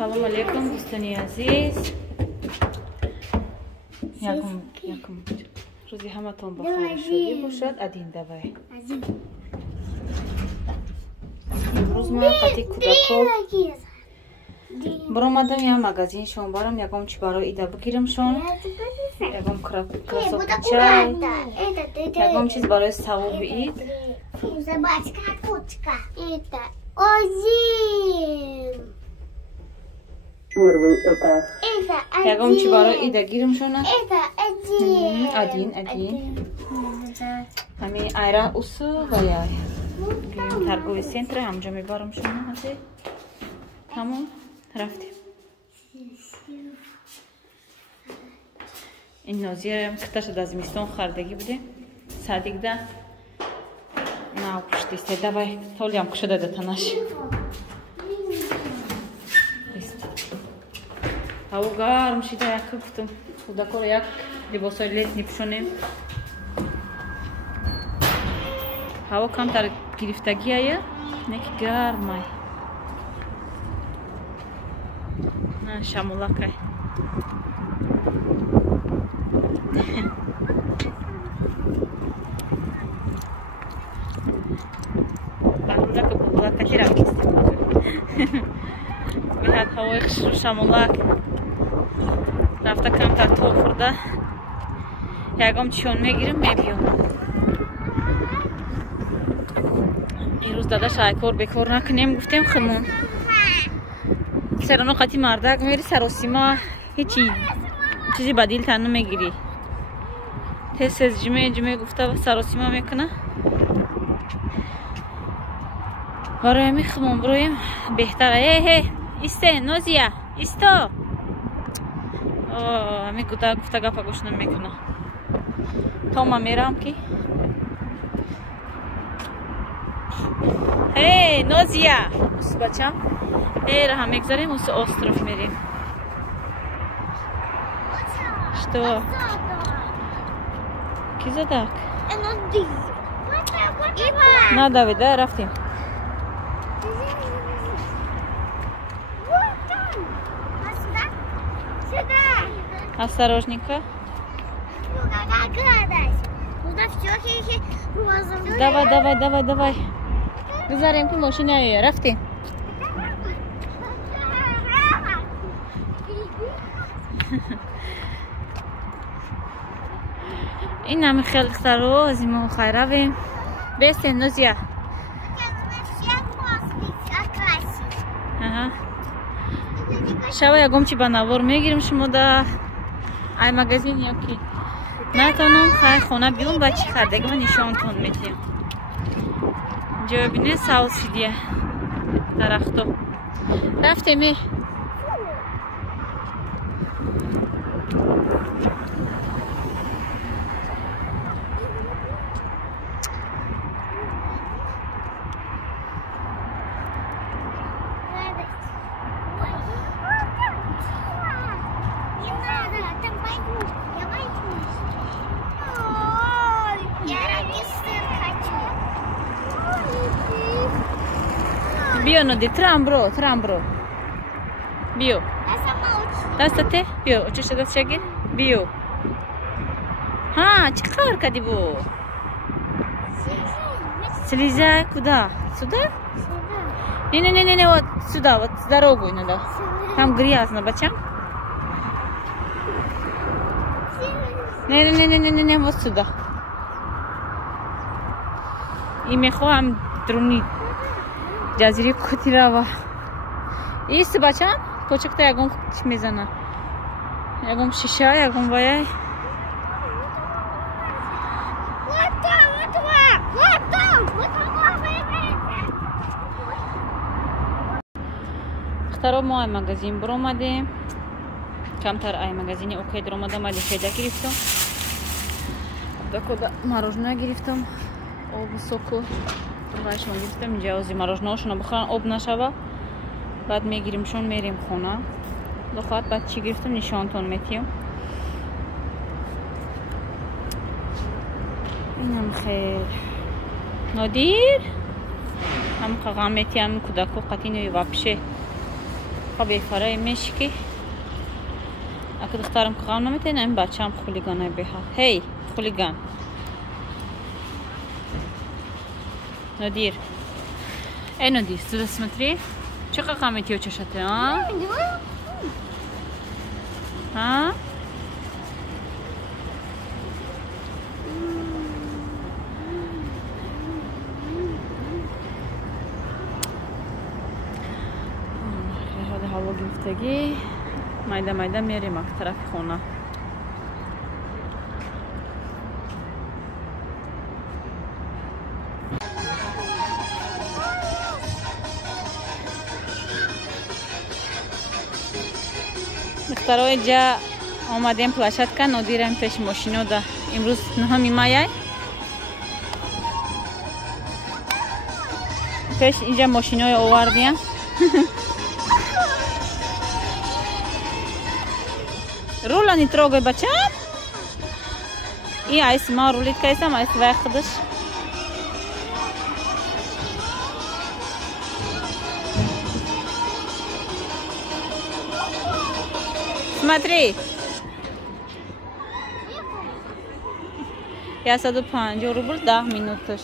Салом алейкум, дӯстони азиз. Якум рӯзи ҳаматон ба хойршодӣ бошад. Адин давай. имрӯз ман қати кӯдакон баромадам я магазиншон барам ягом чӣ барои ида бигиримшон. Ягом красотка чай, ягом чиз барои савоби ид. Ягом чӣ барои ида гиримшон. Адин ҳамин айра усу ва яй торговый центр ҳамҷо мебарамшон. ҳазе тамом рафтем. ин нозиям киташа да зимистон хардагӣ будем. Садикда нав пуштисте. Давай толиам кушада да танаш. ҳаво гарм шида як гуфтам кӯдакоро як либосои летни пӯшонем. ҳаво камтар гирифтагия неки гармай. На шамулакай. Барулака булака тиракист. Меҳад ҳавои хушрӯ шамулак. Рафта камтар то хӯрда. Ягом чишон мегирим мебиём. имрӯз дада шайкор бекор накунем гуфтем химон. серано қати мардак мери саросима ҳечи чизи ба дилтан намегирӣ. тез ҷиме гуфта саросима мекуна. барои ми химон бироем беҳтара. исте нозия исто. ами гуфта гапа гӯш намекуна. то ман мерам ки нозия ус бачам раҳа мегзарем ус остров мерем. Что? Ки задак? На давид, да, рафтем. Осторожненько. Давай. Гузарем ки машина рафтем. ин ҳами хелихтаро азимо хайравем. Бестен нозия. шава ягом чи ба навор мегирим шумо да ай магазин ёки натонам хай хона биём ба чи хардаги ма нишонтон медиҳам. ҷоя бине савз шидия дарахто рафтеме. Био ноди трамбро био дастате био очиша дастшагир био чӣ қавр кади бу слизай куда сюда не вот сюда вот с дорогой надо там грязно бачам не вот сюда и мехоҳам друни ҷазири кутирава ист бачам почакта ягом чӣ мезана ягом шиша ягом ваяй хтаро мо ай магазин биромадем камтар ай магазини окей диромадам ай лифеда гирифтам дакода мороженое гирифтам обу соку шон гирифтам инҷа ози мороженаошона бихӯран об нашава баъд мегиримшон мерем хона дохоҳат баъд чӣ гирифтам нишонтон метиҳам. инам хел нодир ҳам қағам метиҳам кӯдако қатинои вапше خب یک کاره میشکی اگه دخترم که غم نمیتین این بچه هم خولیگانه بیها هی خولیگان ندیر ای ندیر سو سمتری چقدر قمیتی و چشته ها؟ ها؟ هوا گرفتگی مایده مایده میریم اک طرف خونه دخترای جا آمدیم پلاشت کن و دیرم پیش ماشینو ده امروز نهمی مایه پیش اینجا ماشینای آوردیم رولا не трогай бачам. И айс ма рулит кайсам айс вақтыдыш. Смотри. Я саду 50 рубль 10 минуташ.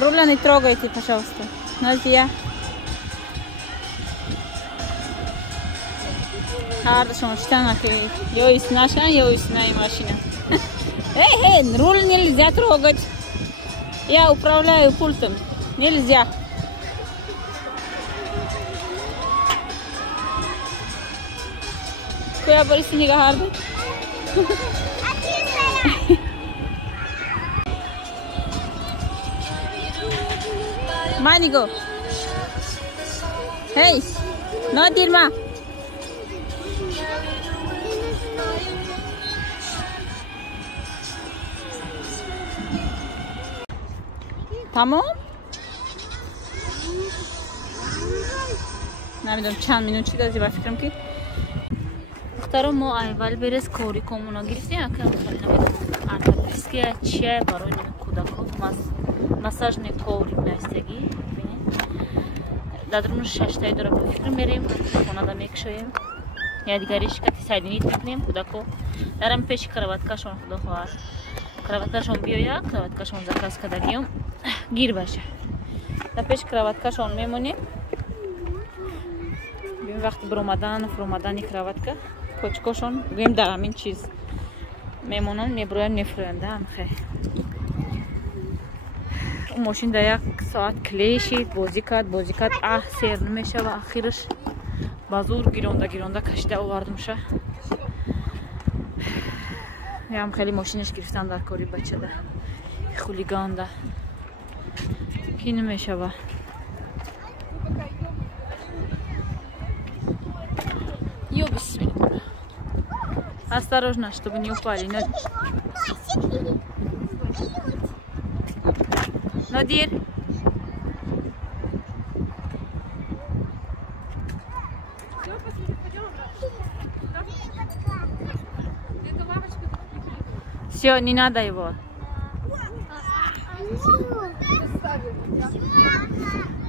Руля не трогайте, пожалуйста. Нельзя. Хорошо, что на ты? Есть наша, есть на машина. Эй, руль нельзя трогать. Я управляю пультом. Нельзя. Куда больше не гард? Manigo. Hey, no dirma. Tamam. نمیدونم چند مینوت چی دادی با فکرم که دخترم ما اول برس کاری کمونا گرفتیم که نمیدونم ارتپریسکه چیه برای کودکان مساج نکوری نستگی دادرمون 6 تایی داره به فکر میریم خونه دا میکشویم یا دیگریش کتی سایدینیت میکنیم کودکو دارم پیش کرواتکاشون خدا خواهد کرواتکاشون بیایا کرواتکاشون زکاس کدگیم گیر باشه در پیش کرواتکاشون میمونیم بیم وقت برومدن فرومدنی کرواتکا کوچکاشون بیم در همین چیز میمونن میبرویم میفرویم هم خیلی ماشین در یک ساعت کلیشید بازی کرد سیر نمیشه و آخرش بازور گیرونده کشته آوردم شه یا هم خیلی ماشینش گرفتن در کاری بچه ده خولیگان ده کی نمیشه و یو بسم الله осторожно чтобы не упали Nadir. Все, не надо его.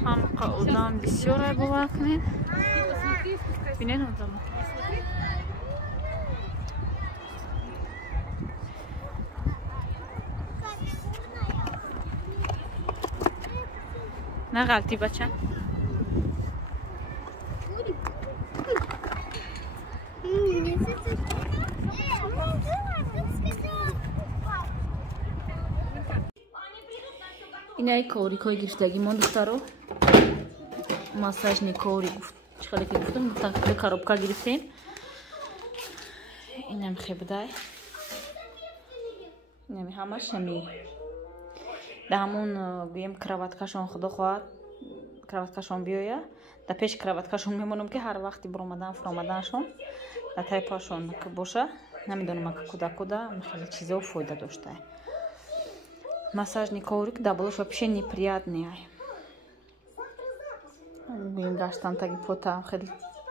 Хамка удан бисёрай бувакне. Бинен удам. نه غلطی بچه اینای کوری کوی گرفتگی من دخترو ماساژ نیکوری گفت چخاله که گفتم به کاروبکا گرفتیم اینم خیبدای اینمی همش همی ده همون گویم کرواتکاشون خدا خواهد کرواتکاشون بیایا در پیش کرواتکاشون میمونم که هر وقتی برومدن فرامدنشون در تای پاشون که باشه نمیدونم که کدا خیلی چیزا فایده داشته массажный коврик, да, было вообще неприятный. Гуим даштам таги пота,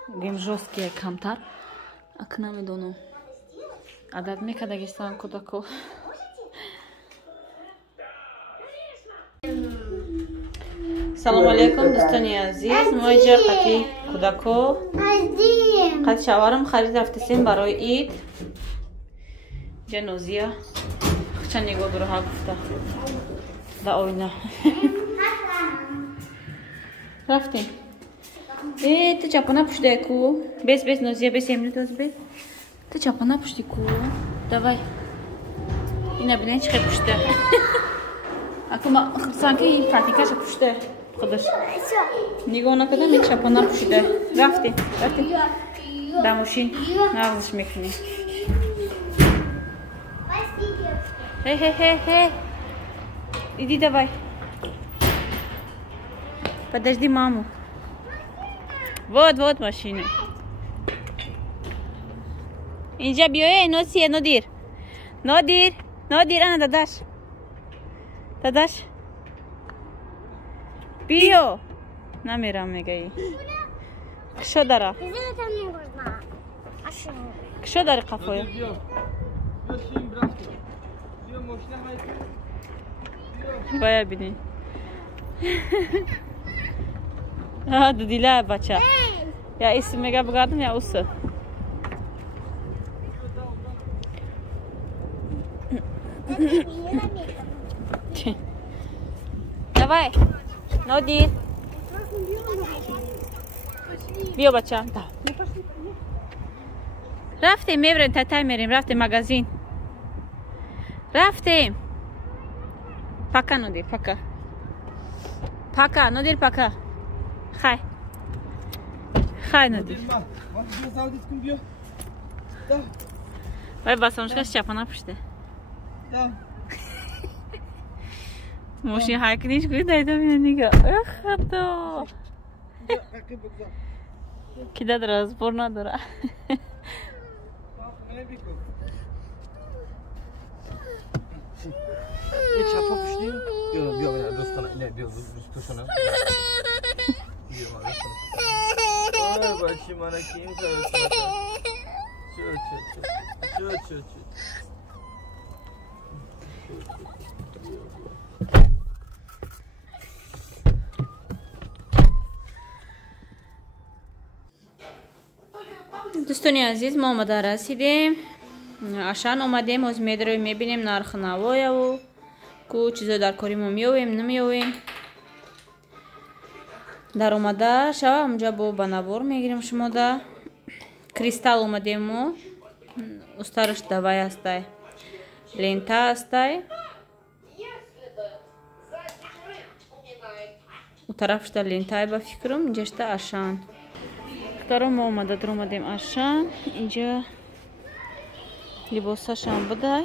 гуим жесткие камтар. А к нам идону. Адад мекадагистан кудако. Салом алейкум, дӯстони азиз. Мо иҷа қати кудако қати шаварам харид рафтасем барои ид. Иҷа Нозия хча нигоҳ дуроҳа гуфта да ойна рафтем. Ту чапана пушдай ку. Бес Нозия, бес емни доз бес. Ту чапана пушди ку. Давай. Ина бинай чиқе пушда. Акума санки практикаша пушда. Худаш. Нигоҳ накардам, ин чапана пушида. Рафтем. Да мошин нағзиш мекунем. Хе. Иди давай. Подожди маму. Вот машина. Инҷа биё, Носия, Нодир, ана дадаш. Биё. Намерам мегаи. Кишо дара? Кишо дара қафоя? Бая бини. Дудила бача. Я исм мега бигардам, я усы. Давай. Нодир. Биё бача. Рафтем, мебрем, татай мерем, рафтем магазин. Рафтем. Пока, Нодир, пока. Нодир, пока. Хай, Нодир. Вай басонушка чапана пуште. Мошин хайкниш гӯй дайда мина нига. Эх, хато. Кида дара, збор надора. یه چپا پشتیم بیا بیا دوستانه اینه بیا دوستانه بیا بچی منه که این چه دوستانی عزیز ما آمده رسیدیم ашан омадем ҳоз медроем мебинем нархи навояву ку чизо дар кори мо меёвем намеёвем дар омада шава онҷа бо ба навор мегирем шумода кристалл омадем мо устараш давай астай лента астай у тарафшта лентай ба фикрам инҷашта ашан таро мо омада омадем ашан инҷа либосашам будай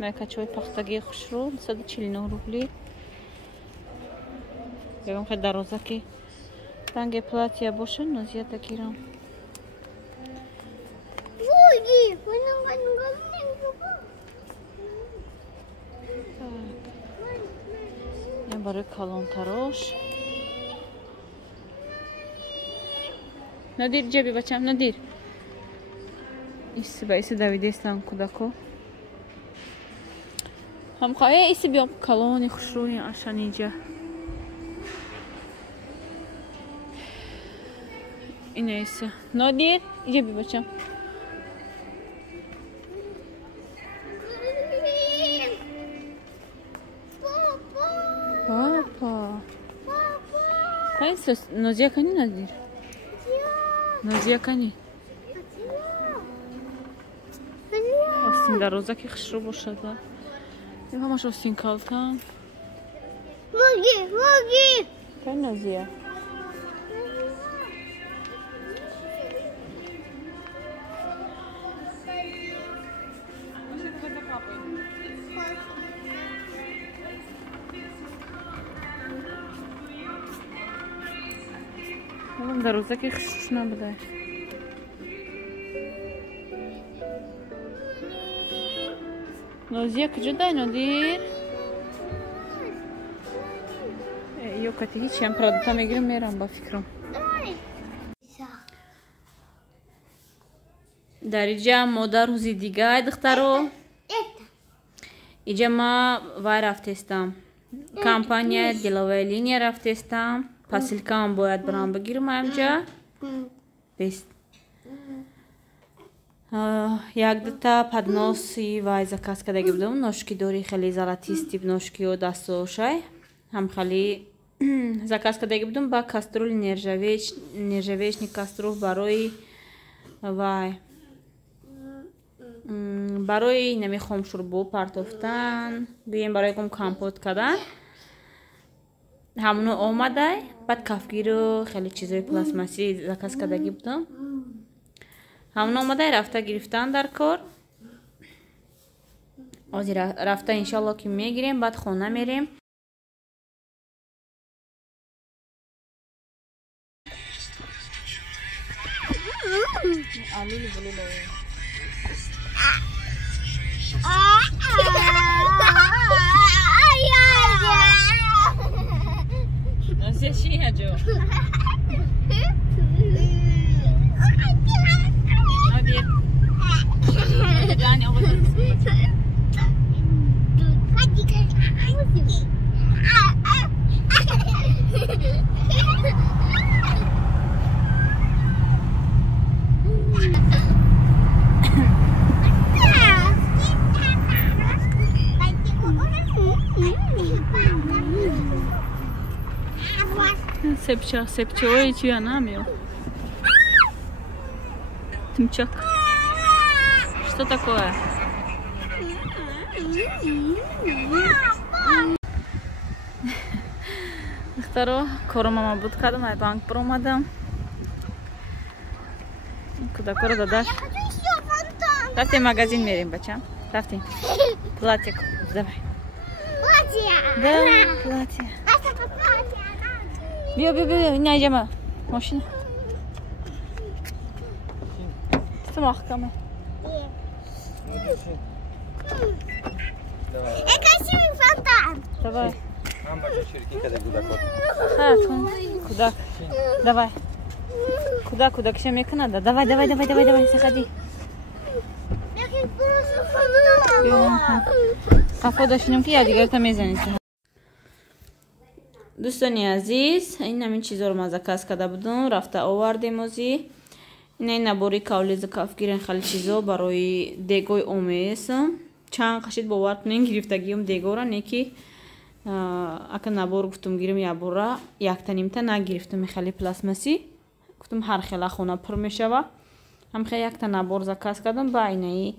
майкачои пахтагии хушрӯ 249 рубли ягон хеле дароза ки ранге платья боша Нозия тагирам я барои калонтарош Нодир ҷаби бачам Нодир иси давидестан кудако ҳамхоҳе иси биём калони хушрӯи ашаниҷа ина иса Нодир иҷа бибачам папа кайса Нозия кани Нодир Нозия кани остин дароза ки хушрӯ бошада ҳамаш остин калтан кай Нозия дароза ки хушрӯш набудай Нозия куҷо дай Нодир Ёкати ҳеч ям продукта мегирам мерам ба фикрам. дар иҷа модар рӯзи дигар духтаро. иҷа ма вай рафтестам. Компания деловая линия рафтестам. Посилкаам бояд барам бигирам амҷа. Бест. як дута подноси вай заказ кардаги будам. Ношкидори хеле золотисти ношкиё дастошай. ҳам хеле заказ кардаги будам ба каструли нержавечный каструл барои вай барои нами хомшурбо партофтан гӯем барои кум компот кардан. ҳамуно омадай. баъд кафгиру хеле чизои пластмассӣ заказ кардаги будам. ҳамуно омадай рафта гирифтан дар кор. ҳозир рафта иншалло ки мегирем баъд хона мерем. Сепчевое чья намел? Тымчак. Что такое? Второе, кора мама будет кадом, а банк промадам. Куда кора дадаш? Рафти магазин мерим, бача. Рафти. Платье. Давай. Платье. Да, платье. Бия, не идем. Машина. Что махкаме? Красивый фонтан. Давай. Мам бача ширкин каде гудакот. Куда? Давай. Куда? Киша мекунада? Давай, саходи. Кафо дошинем ки ядигарта мезанид. дӯстони азиз, ин ҳамин чизоро ман заказ карда будам, рафта овардем озӣ. Ина ин набори кавлезу кафгирен хеле чизо барои дегои омез. Чанд қашид бовар кунен гирифтагиём дегора, не ки ака набор гуфтум гирем ябора, яктанимта нагирифтум хеле пластмассӣ. Гуфтум ҳар хела хона пур мешава. Ҳам хе якта набор заказ кардам ба инаи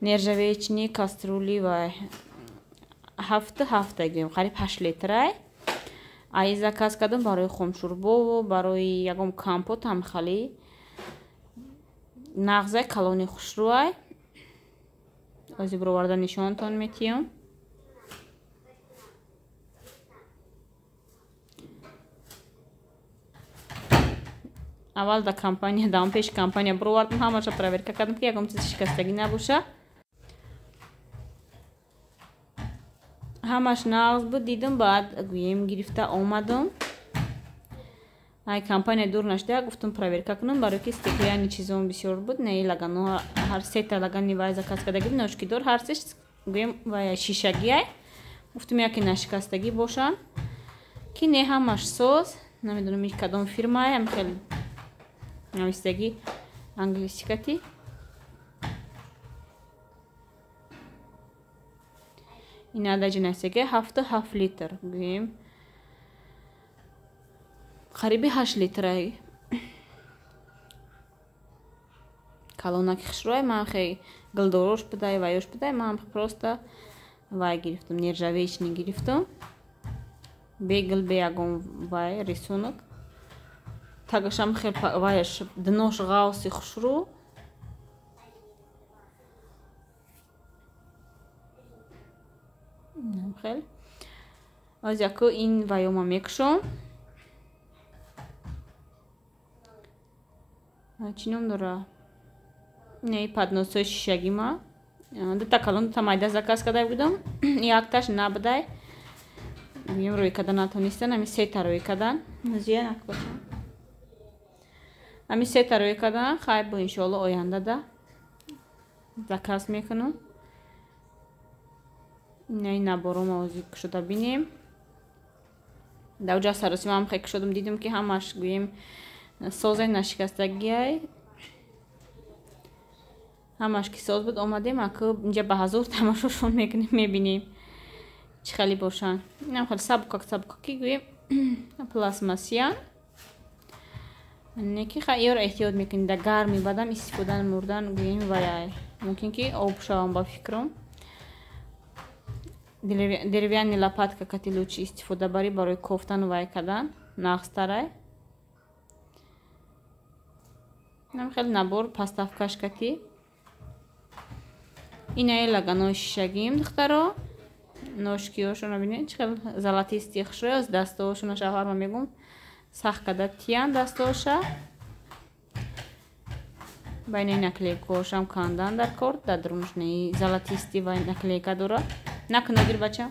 нержавечни каструли ва ҳафта гирем, қариб 8 литрай. Ай заказ кардам барои хомшурбо, барои ягон компот ҳам хали нағзай калони хушрӯай. Озӣ бироварда нишонтон метиём. Аввал да компания, дам пеш компания бировардам, ҳамаша проверка кардам ки ягон чизи шикастагӣ набоша. ҳамаш нағз буд, дидам баъд гӯем гирифта омадам. Ай компания дур нашда, гуфтам проверка кунам, барои ки стеклияни чизон бисёр буд. Не лагано ҳар сета лагани вай заказ кардаги ношкидор, ҳар сеш гӯем вай шишагиай. Гуфтам яке нашикастагӣ бошанд. Ки не ҳамаш соз, намедонам кадом фирмае, ҳам хеле навистагӣ англисикати. Ин адаҷи насига 7 литр гӯем қариби 8 литрай калонаки хушрӯй. Ман хе гилдорош будай ваёш будай, ман просто вай гирифтам, нержавечный гирифтам. Бегл бе ягон вай рисунок. Тагашам хе вайш днош ғавси хушрӯ. خیلی از یکو این ویوما میکشم چینم داره نه پدنوسای شیشگی ما دو تا کلون تا مایده زکاس کرده بودم یک تاش نبودای گویم روی کردن نتونستن امی 3 تا روی کردن نزیه نکباشم امی 3 تا روی کردن خواهی با انشالله آینده ده заказ میکنم این نبارو موضوع شده بینیم در اونجا سراسیم هم خیلی شدم دیدم که همش گویم سازه نشکستگی های همش که ساز بود آمدیم اکه اینجا به حضور تماشاشون میکنیم میبینیم چه خیلی باشن این هم خیلی سبکاکی گویم پلاسماسیان نیکی خیلی احتیاط میکنیم در گرمی بدم استفاده مردن گویم ویای ممکن که آب شوام با فکرم деревянный лопатка кати лучше истифода бари барои кофтану вай кардан нақстарай нам хеле набор паставкаш кати инаи лаганои шишагиим духтаро ношкиёшуно бинед чӣ хел золотисти хушро аз дастаҳошуно шавҳарма мегум сахт када тиян дастаҳоша байнаи наклейкаҳошам кандан дар кор дар друнушнаи золотисти вай наклейка дора نکن نگیر بچه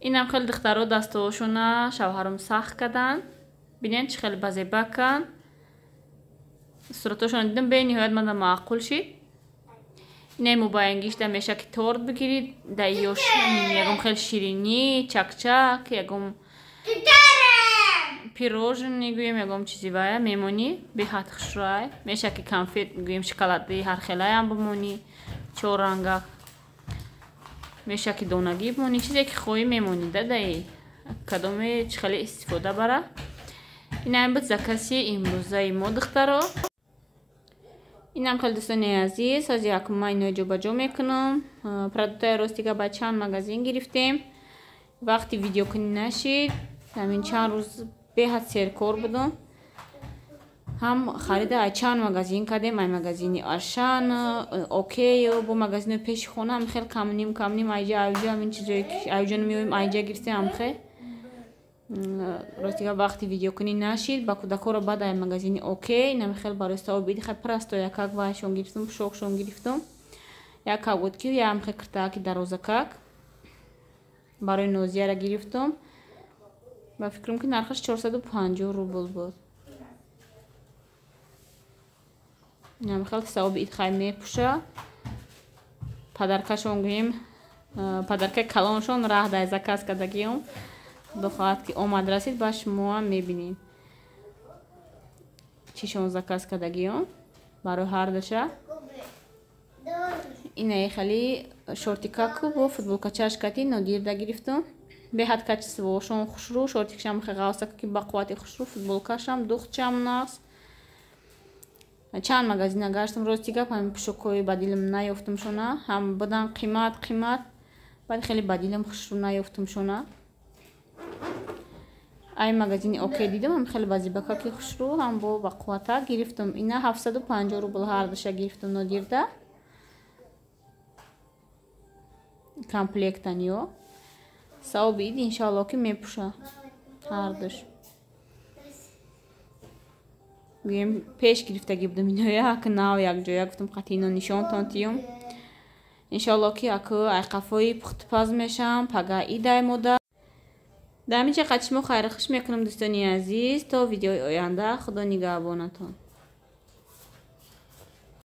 این هم خیلی دخترها دستاشون شوهرم سخت کردن بینین چه خیلی بزیبه کن صورتاشون دیدم به نهایت من معقول شد اینه موباینگیش در میشه که تورد بگیرید در یوش یکم خیلی شیرینی چکچک یکم пирожные гуем ягом чизи вая мемони беҳад хушрай меша ки конфет гуем шоколади ҳар хелаям бимони чорангак меша ки донагӣ бимони чизе ки хоҳӣ мемони дадаи кадоме чӣ хеле истифода бара инаам буд закази имрӯзаи мо духтаро инам хеле дӯстони азиз ҳози якума ино ҷобаҷо мекунам продуктаи ростига ба чанд магазин гирифтем вақти видеокунӣ нашид ҳамин чанд рӯз беҳад серкор будам ҳам харида ай чанд магазин кардем ай магазини ашан океё бо магазини пеши хона ҳам хел камним айҷа айҷа ҳамин чизое ки айҷа намеоем айҷа гирифтем ҳам хел ростига вақти видеокунӣ нашид ба кӯдакоро баъд ай магазини окей нами хел барои савоби хел просто якак вайшон гирифтам шокшон гирифтам якак буд ки яам хел киртааки дарозакак барои нозияра гирифтам ба фикрам ки нархаш 450 рубл буд инам хел савоби ид хай мепуша падаркашон гӯем падаркаи калоншон раҳ дай заказ кардагиём худо хоҳад ки омад расид ба шумоам мебинем чишон заказ кардагиём барои ҳардаша инаи хели шортикаку бо футболкачаш кати нодирда гирифтам беҳад качествошон хушрӯ шортикашам хеғавсака ки ба қуввати хушрӯ футболкашам духтчам наст чанд магазина гаштам ростига ҳамин пӯшокҳои ба дилам наёфтамшона ҳам будан қимат вале хеле ба дилам хушрӯ наёфтамшона ай магазини окей дидам ҳам хеле ба зибака ки хушрӯ ҳам бо ба қуввата гирифтам ина 750 рубл ҳардаша гирифтам нодирда комплектан ё савоби ид иншалло ки мепуша ҳардаш гӯем пеш гирифтагӣ будам ино як нав якҷоя гуфтам қатъи ино нишонтон тиём иншалло ки аку ай қафои пухтупаз мешам пага идай мода дар ҳамин ҷа қатъи шумо хайрхуш мекунам дӯстони азиз то видеои оянда худо нигаҳбонатон